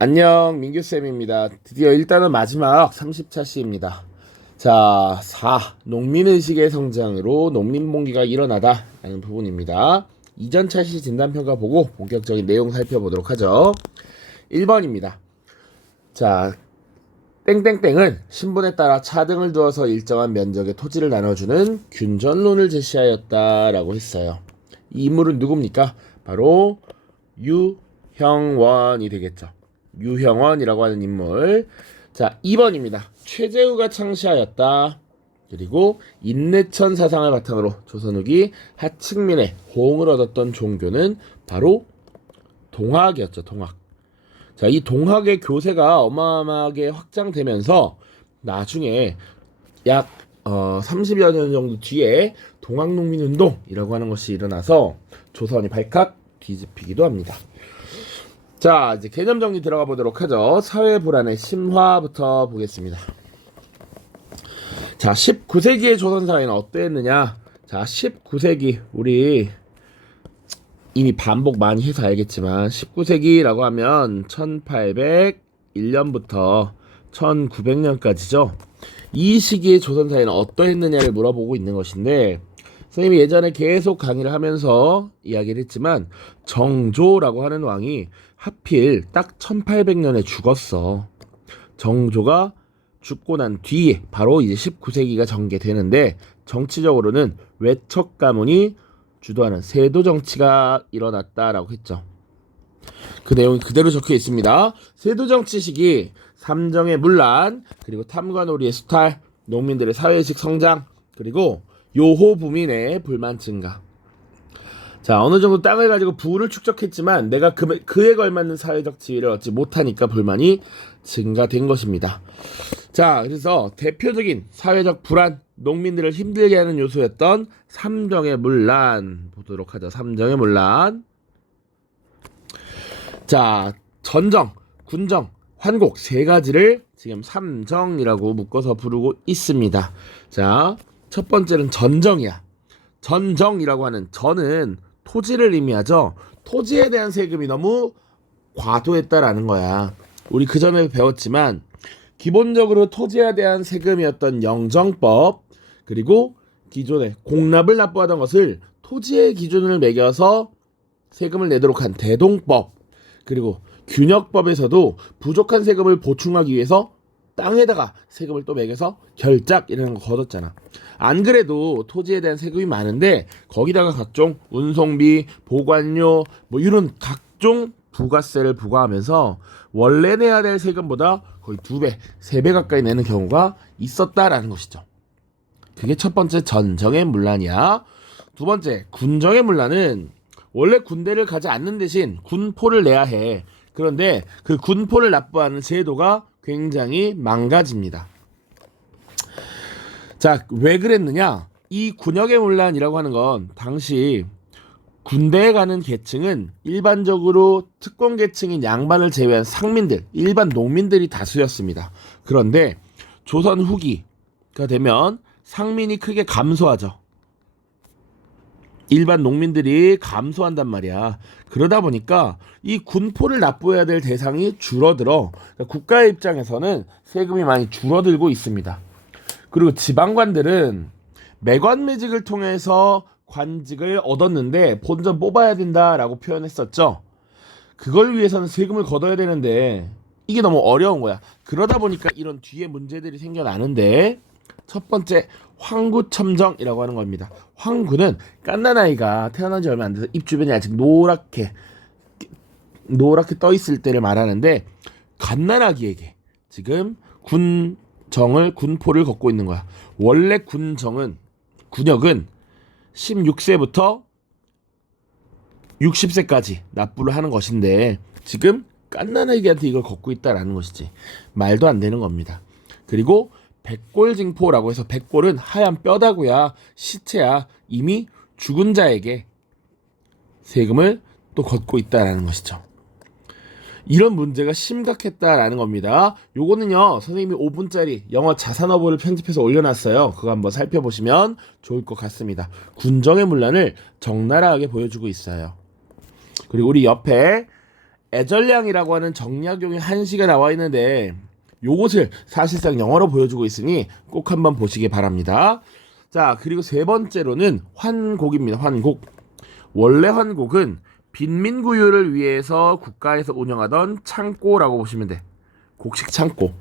안녕, 민규쌤입니다. 드디어 일단은 마지막 30차 시입니다. 자, 4. 농민의식의 성장으로 농민봉기가 일어나다. 라는 부분입니다. 이전 차시 진단평가 보고 본격적인 내용 살펴보도록 하죠. 1번입니다. 자, 땡땡땡은 신분에 따라 차등을 두어서 일정한 면적의 토지를 나눠주는 균전론을 제시하였다라고 했어요. 이 인물은 누굽니까? 바로 유형원이 되겠죠. 유형원이라고 하는 인물. 자, 2번입니다. 최재우가 창시하였다. 그리고 인내천 사상을 바탕으로 조선 후기 하층민의 호응을 얻었던 종교는 바로 동학이었죠. 동학. 자, 이 동학의 교세가 어마어마하게 확장되면서 나중에 약 어, 30여 년 정도 뒤에 동학농민운동이라고 하는 것이 일어나서 조선이 발칵 뒤집히기도 합니다. 자, 이제 개념 정리 들어가 보도록 하죠. 사회 불안의 심화부터 보겠습니다. 자, 19세기의 조선 사회는 어땠느냐? 자, 19세기 우리 이미 반복 많이 해서 알겠지만 19세기라고 하면 1801년부터 1900년까지죠. 이 시기의 조선 사회는 어떠했느냐를 물어보고 있는 것인데 선생님이 예전에 계속 강의를 하면서 이야기를 했지만 정조라고 하는 왕이 하필 딱 1800년에 죽었어. 정조가 죽고 난 뒤에 바로 이제 19세기가 전개되는데 정치적으로는 외척 가문이 주도하는 세도 정치가 일어났다라고 했죠. 그 내용이 그대로 적혀 있습니다. 세도 정치 시기 삼정의 문란 그리고 탐관오리의 수탈 농민들의 사회식 성장 그리고 요호 부민의 불만 증가. 자 어느 정도 땅을 가지고 부를 축적했지만 내가 그, 그에 걸맞는 사회적 지위를 얻지 못하니까 불만이 증가된 것입니다. 자 그래서 대표적인 사회적 불안 농민들을 힘들게 하는 요소였던 삼정의 문란 보도록 하죠. 삼정의 문란. 자 전정, 군정, 환곡 세 가지를 지금 삼정이라고 묶어서 부르고 있습니다. 자, 첫 번째는 전정이야. 전정이라고 하는 전은 토지를 의미하죠. 토지에 대한 세금이 너무 과도했다라는 거야. 우리 그 전에 배웠지만 기본적으로 토지에 대한 세금이었던 영정법 그리고 기존에 공납을 납부하던 것을 토지의 기준을 매겨서 세금을 내도록 한 대동법 그리고 균역법에서도 부족한 세금을 보충하기 위해서 땅에다가 세금을 또 매겨서 결작 이라는 거 걷었잖아. 안 그래도 토지에 대한 세금이 많은데 거기다가 각종 운송비, 보관료 뭐 이런 각종 부가세를 부과하면서 원래 내야 될 세금보다 거의 두 배, 세 배 가까이 내는 경우가 있었다라는 것이죠. 그게 첫 번째 전정의 문란이야. 두 번째 군정의 문란은 원래 군대를 가지 않는 대신 군포를 내야 해. 그런데 그 군포를 납부하는 제도가 굉장히 망가집니다. 자, 왜 그랬느냐? 이 군역의 문란이라고 하는 건 당시 군대에 가는 계층은 일반적으로 특권 계층인 양반을 제외한 상민들, 일반 농민들이 다수였습니다. 그런데 조선 후기가 되면 상민이 크게 감소하죠. 일반 농민들이 감소한단 말이야. 그러다 보니까 이 군포를 납부해야 될 대상이 줄어들어 그러니까 국가의 입장에서는 세금이 많이 줄어들고 있습니다. 그리고 지방관들은 매관매직을 통해서 관직을 얻었는데 본전 뽑아야 된다라고 표현했었죠. 그걸 위해서는 세금을 걷어야 되는데 이게 너무 어려운 거야. 그러다 보니까 이런 뒤에 문제들이 생겨나는데 첫 번째 황구첨정이라고 하는 겁니다. 황구는 깐난아이가 태어난 지 얼마 안 돼서 입 주변이 아직 노랗게 노랗게 떠 있을 때를 말하는데 갓난아기에게 지금 군정을 군포를 걷고 있는 거야. 원래 군정은 군역은 16세부터 60세까지 납부를 하는 것인데 지금 깐난아기한테 이걸 걷고 있다라는 것이지 말도 안 되는 겁니다. 그리고 백골징포라고 해서 백골은 하얀 뼈다구야 시체야 이미 죽은 자에게 세금을 또 걷고 있다라는 것이죠. 이런 문제가 심각했다라는 겁니다. 요거는요, 선생님이 5분짜리 영어 자산어보를 편집해서 올려놨어요. 그거 한번 살펴보시면 좋을 것 같습니다. 군정의 문란을 적나라하게 보여주고 있어요. 그리고 우리 옆에 애절량이라고 하는 정약용의 한시가 나와 있는데 요것을 사실상 영어로 보여주고 있으니 꼭 한번 보시기 바랍니다. 자, 그리고 세 번째로는 환곡입니다. 환곡. 원래 환곡은 빈민구유를 위해서 국가에서 운영하던 창고라고 보시면 돼. 곡식 창고.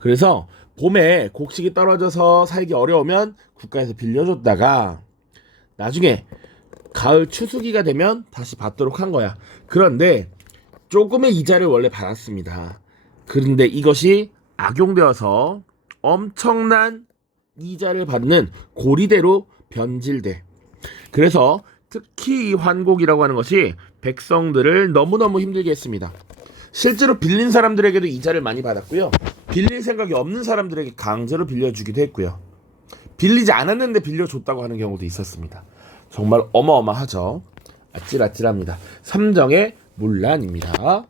그래서 봄에 곡식이 떨어져서 살기 어려우면 국가에서 빌려줬다가 나중에 가을 추수기가 되면 다시 받도록 한 거야. 그런데 조금의 이자를 원래 받았습니다. 그런데 이것이 악용되어서 엄청난 이자를 받는 고리대로 변질돼. 그래서 특히 이 환곡이라고 하는 것이 백성들을 너무너무 힘들게 했습니다. 실제로 빌린 사람들에게도 이자를 많이 받았고요. 빌릴 생각이 없는 사람들에게 강제로 빌려주기도 했고요. 빌리지 않았는데 빌려줬다고 하는 경우도 있었습니다. 정말 어마어마하죠. 아찔아찔합니다. 삼정의 문란입니다.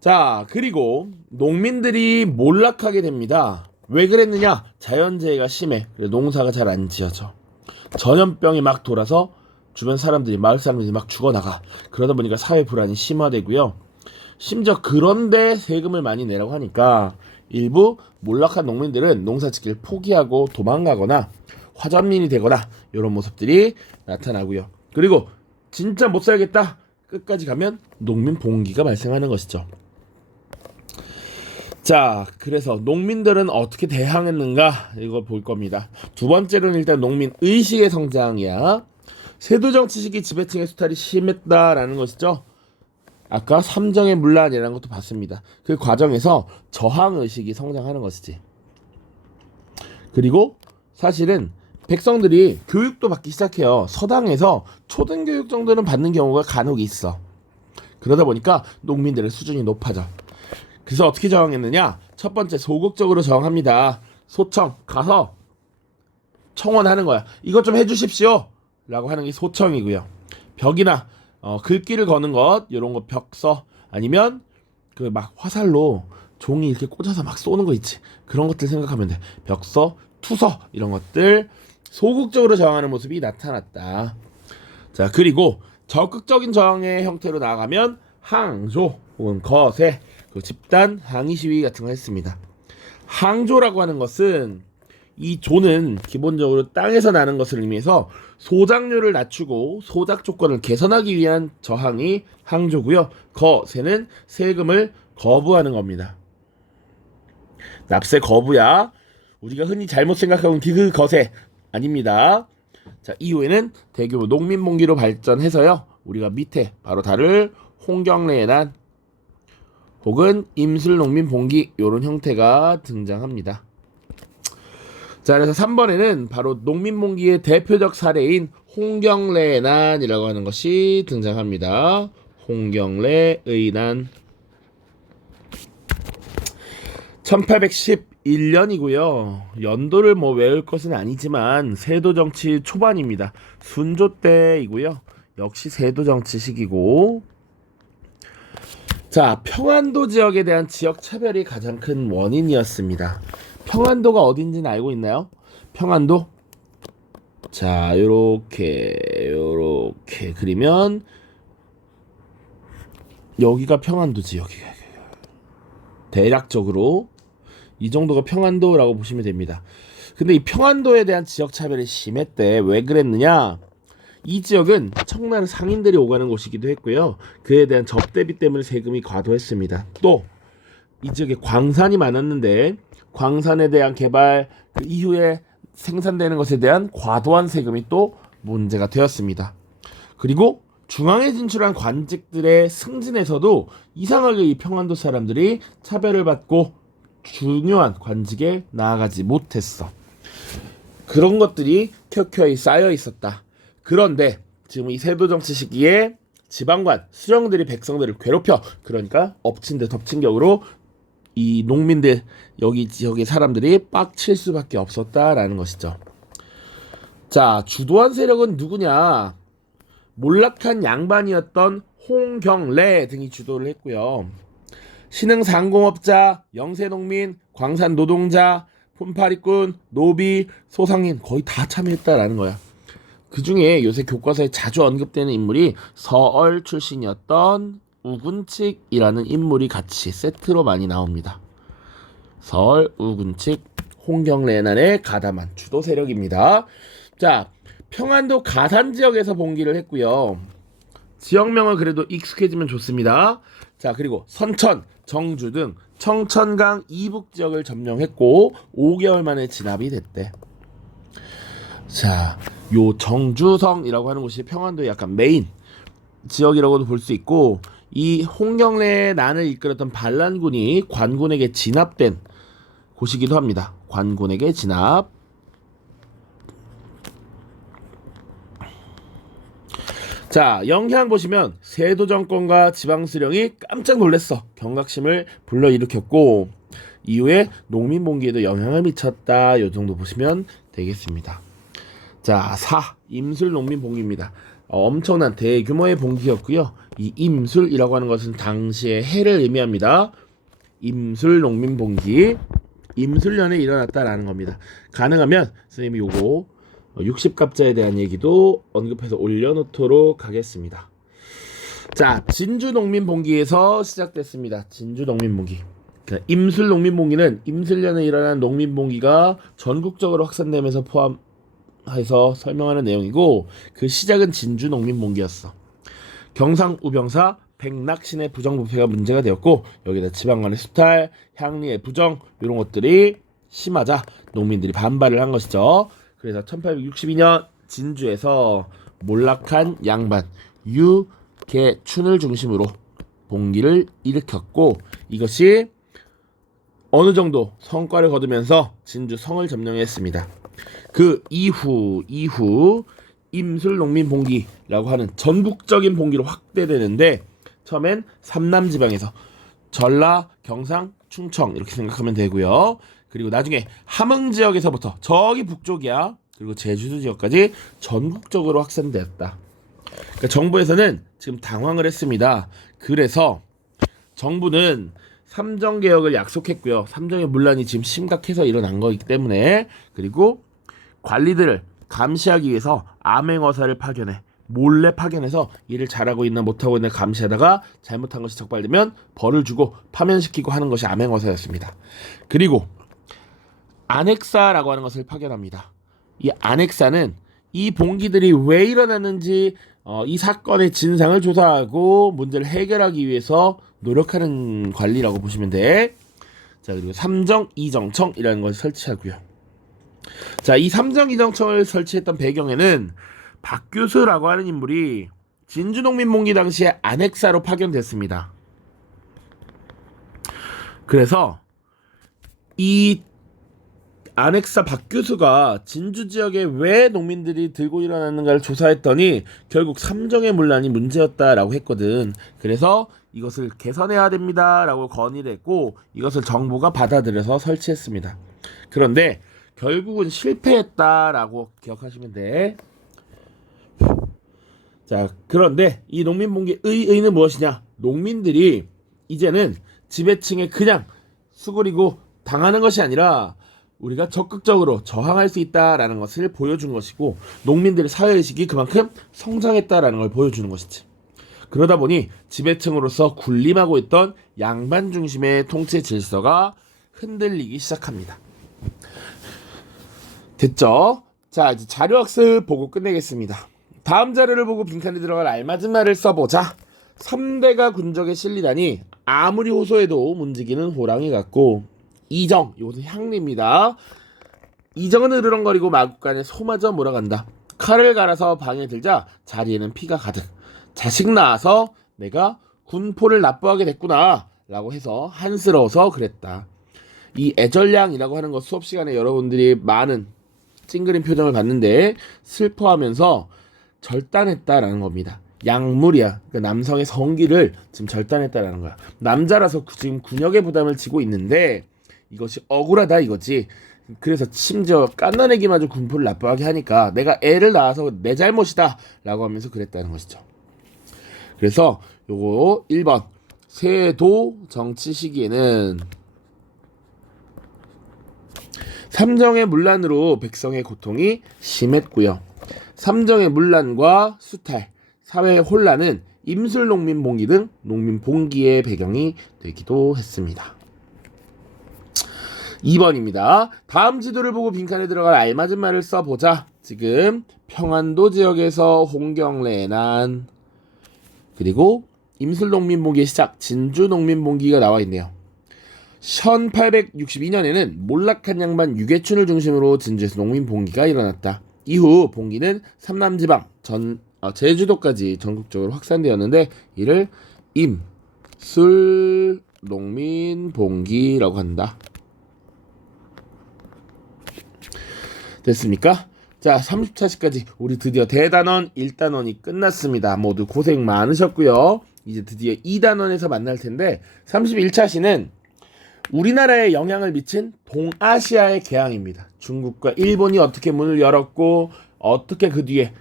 자, 그리고 농민들이 몰락하게 됩니다. 왜 그랬느냐? 자연재해가 심해. 농사가 잘 안 지어져. 전염병이 막 돌아서 주변 사람들이 마을 사람들이 막 죽어나가. 그러다 보니까 사회 불안이 심화되고요. 심지어 그런데 세금을 많이 내라고 하니까 일부 몰락한 농민들은 농사 짓기를 포기하고 도망가거나 화전민이 되거나 이런 모습들이 나타나고요. 그리고 진짜 못 살겠다 끝까지 가면 농민 봉기가 발생하는 것이죠. 자, 그래서 농민들은 어떻게 대항했는가 이걸 볼 겁니다. 두 번째로는 일단 농민 의식의 성장이야. 세도 정치 시기 지배층의 수탈이 심했다라는 것이죠. 아까 삼정의 문란이라는 것도 봤습니다. 그 과정에서 저항 의식이 성장하는 것이지. 그리고 사실은 백성들이 교육도 받기 시작해요. 서당에서 초등 교육 정도는 받는 경우가 간혹 있어. 그러다 보니까 농민들의 수준이 높아져. 그래서 어떻게 저항했느냐? 첫 번째 소극적으로 저항합니다. 소청 가서 청원하는 거야. 이것 좀 해주십시오. 라고 하는 게 소청이고요. 벽이나 어, 글귀를 거는 것 이런 거 벽서 아니면 그 막 화살로 종이 이렇게 꽂아서 막 쏘는 거 있지. 그런 것들 생각하면 돼. 벽서, 투서 이런 것들 소극적으로 저항하는 모습이 나타났다. 자 그리고 적극적인 저항의 형태로 나아가면 항조 혹은 거세 그 집단 항의 시위 같은 거 했습니다. 항조라고 하는 것은 이 조는 기본적으로 땅에서 나는 것을 의미해서 소작률을 낮추고 소작 조건을 개선하기 위한 저항이 항조고요. 거세는 세금을 거부하는 겁니다. 납세 거부야. 우리가 흔히 잘못 생각하는 기그 거세 아닙니다. 자 이후에는 대규모 농민 봉기로 발전해서요. 우리가 밑에 바로 다를 홍경래난 혹은 임술농민 봉기 이런 형태가 등장합니다. 자, 그래서 3번에는 바로 농민봉기의 대표적 사례인 홍경래난이라고 하는 것이 등장합니다. 홍경래의 난 1811년이고요. 연도를 뭐 외울 것은 아니지만 세도 정치 초반입니다. 순조 때이고요. 역시 세도 정치 시기고 자, 평안도 지역에 대한 지역 차별이 가장 큰 원인이었습니다. 평안도가 어딘지는 알고 있나요? 평안도 자 요렇게 요렇게 그리면 여기가 평안도지 여기가 대략적으로 이 정도가 평안도라고 보시면 됩니다. 근데 이 평안도에 대한 지역 차별이 심했대. 왜 그랬느냐? 이 지역은 청나라 상인들이 오가는 곳이기도 했고요. 그에 대한 접대비 때문에 세금이 과도했습니다. 또 이 지역에 광산이 많았는데 광산에 대한 개발 그 이후에 생산되는 것에 대한 과도한 세금이 또 문제가 되었습니다. 그리고 중앙에 진출한 관직들의 승진에서도 이상하게 이 평안도 사람들이 차별을 받고 중요한 관직에 나아가지 못했어. 그런 것들이 켜켜이 쌓여 있었다. 그런데 지금 이 세도 정치 시기에 지방관 수령들이 백성들을 괴롭혀 그러니까 엎친 데 덮친 격으로 이 농민들 여기 지역의 사람들이 빡칠 수밖에 없었다라는 것이죠. 자 주도한 세력은 누구냐? 몰락한 양반이었던 홍경래 등이 주도를 했고요. 신흥 상공업자, 영세농민, 광산 노동자, 폰파리꾼, 노비, 소상인 거의 다 참여했다라는 거야. 그 중에 요새 교과서에 자주 언급되는 인물이 서얼 출신이었던 우군칙이라는 인물이 같이 세트로 많이 나옵니다. 설, 우군칙, 홍경래난의 가담한 주도 세력입니다. 자, 평안도 가산 지역에서 봉기를 했고요. 지역명을 그래도 익숙해지면 좋습니다. 자, 그리고 선천, 정주 등 청천강 이북 지역을 점령했고 5개월 만에 진압이 됐대. 자, 요 정주성이라고 하는 곳이 평안도의 약간 메인 지역이라고도 볼 수 있고 이 홍경래의 난을 이끌었던 반란군이 관군에게 진압된 곳이기도 합니다. 관군에게 진압. 자, 영향 보시면 세도 정권과 지방 수령이 깜짝 놀랐어. 경각심을 불러일으켰고 이후에 농민 봉기에도 영향을 미쳤다. 요 정도 보시면 되겠습니다. 자, 4. 임술 농민 봉기입니다. 어, 엄청난 대규모의 봉기였고요. 이 임술이라고 하는 것은 당시의 해를 의미합니다. 임술 농민 봉기. 임술년에 일어났다라는 겁니다. 가능하면 선생님이 요거 60갑자에 대한 얘기도 언급해서 올려놓도록 하겠습니다. 자, 진주 농민 봉기에서 시작됐습니다. 진주 농민 봉기. 자, 임술 농민 봉기는 임술년에 일어난 농민 봉기가 전국적으로 확산되면서 포함 해서 설명하는 내용이고 그 시작은 진주 농민봉기였어. 경상 우병사 백낙신의 부정부패가 문제가 되었고 여기다 지방 간의 수탈, 향리의 부정 이런 것들이 심하자 농민들이 반발을 한 것이죠. 그래서 1862년 진주에서 몰락한 양반 유계춘을 중심으로 봉기를 일으켰고 이것이 어느 정도 성과를 거두면서 진주 성을 점령했습니다. 그 이후 이후 임술 농민 봉기라고 하는 전국적인 봉기로 확대되는데 처음엔 삼남 지방에서 전라, 경상, 충청 이렇게 생각하면 되고요. 그리고 나중에 함흥 지역에서부터 저기 북쪽이야. 그리고 제주도 지역까지 전국적으로 확산되었다. 그러니까 정부에서는 지금 당황을 했습니다. 그래서 정부는 삼정 개혁을 약속했고요. 삼정의 문란이 지금 심각해서 일어난 거기 때문에 그리고 관리들을 감시하기 위해서 암행어사를 파견해 몰래 파견해서 일을 잘하고 있나 못하고 있나 감시하다가 잘못한 것이 적발되면 벌을 주고 파면시키고 하는 것이 암행어사였습니다. 그리고 아넥사라고 하는 것을 파견합니다. 이 아넥사는 이 봉기들이 왜 일어났는지 어, 이 사건의 진상을 조사하고 문제를 해결하기 위해서 노력하는 관리라고 보시면 돼. 자 그리고 삼정 이정청이라는 것을 설치하고요. 자이 삼정 이정청을 설치했던 배경에는 박규수라고 하는 인물이 진주농민봉기 당시에 아넥사로 파견됐습니다. 그래서 이 아넥사 박규수가 진주 지역에 왜 농민들이 들고 일어났는가를 조사했더니 결국 삼정의 문란이 문제였다라고 했거든. 그래서 이것을 개선해야 됩니다라고 건의를 했고 이것을 정부가 받아들여서 설치했습니다. 그런데 결국은 실패했다라고 기억하시면 돼. 자, 그런데 이 농민봉기의 의는 무엇이냐? 농민들이 이제는 지배층에 그냥 수그리고 당하는 것이 아니라 우리가 적극적으로 저항할 수 있다라는 것을 보여준 것이고 농민들의 사회의식이 그만큼 성장했다라는 걸 보여주는 것이지. 그러다 보니 지배층으로서 군림하고 있던 양반 중심의 통치 질서가 흔들리기 시작합니다. 됐죠? 자, 이제 자료학습 보고 끝내겠습니다. 다음 자료를 보고 빈칸에 들어갈 알맞은 말을 써보자. 3대가 군적에 실리다니 아무리 호소해도 문지기는 호랑이 같고 이정 이것은 향리입니다. 이정은 으르렁거리고 마구간에 소마저 몰아간다. 칼을 갈아서 방에 들자 자리에는 피가 가득. 자식 낳아서 내가 군포를 납부하게 됐구나 라고 해서 한스러워서 그랬다. 이 애절량이라고 하는 것 수업 시간에 여러분들이 많은 찡그린 표정을 봤는데 슬퍼하면서 절단했다라는 겁니다. 약물이야. 그러니까 남성의 성기를 지금 절단했다라는 거야. 남자라서 그- 지금 군역의 부담을 지고 있는데 이것이 억울하다 이거지. 그래서 심지어 깐난애기마저 군포를 납부하게 하니까 내가 애를 낳아서 내 잘못이다 라고 하면서 그랬다는 것이죠. 그래서 요거 1번 세도 정치 시기에는 삼정의 문란으로 백성의 고통이 심했고요. 삼정의 문란과 수탈, 사회의 혼란은 임술 농민 봉기 등 농민 봉기의 배경이 되기도 했습니다. 2번입니다. 다음 지도를 보고 빈칸에 들어갈 알맞은 말을 써보자. 지금 평안도 지역에서 홍경래난 그리고 임술 농민 봉기의 시작 진주 농민 봉기가 나와 있네요. 1862년에는 몰락한 양반 유계춘을 중심으로 진주에서 농민 봉기가 일어났다. 이후 봉기는 삼남지방 전 어, 제주도까지 전국적으로 확산되었는데 이를 임 술 농민 봉기라고 한다. 됐습니까? 자, 30차시까지 우리 드디어 대단원 1단원이 끝났습니다. 모두 고생 많으셨고요. 이제 드디어 2단원에서 만날 텐데 31차 시는 우리나라에 영향을 미친 동아시아의 개항입니다. 중국과 일본이 어떻게 문을 열었고 어떻게 그 뒤에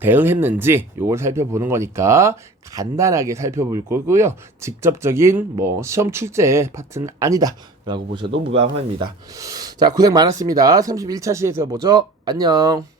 대응했는지 요걸 살펴보는 거니까 간단하게 살펴볼 거고요. 직접적인 뭐 시험 출제 파트는 아니다라고 보셔도 무방합니다. 자, 고생 많았습니다. 31차 시에서 보죠. 안녕.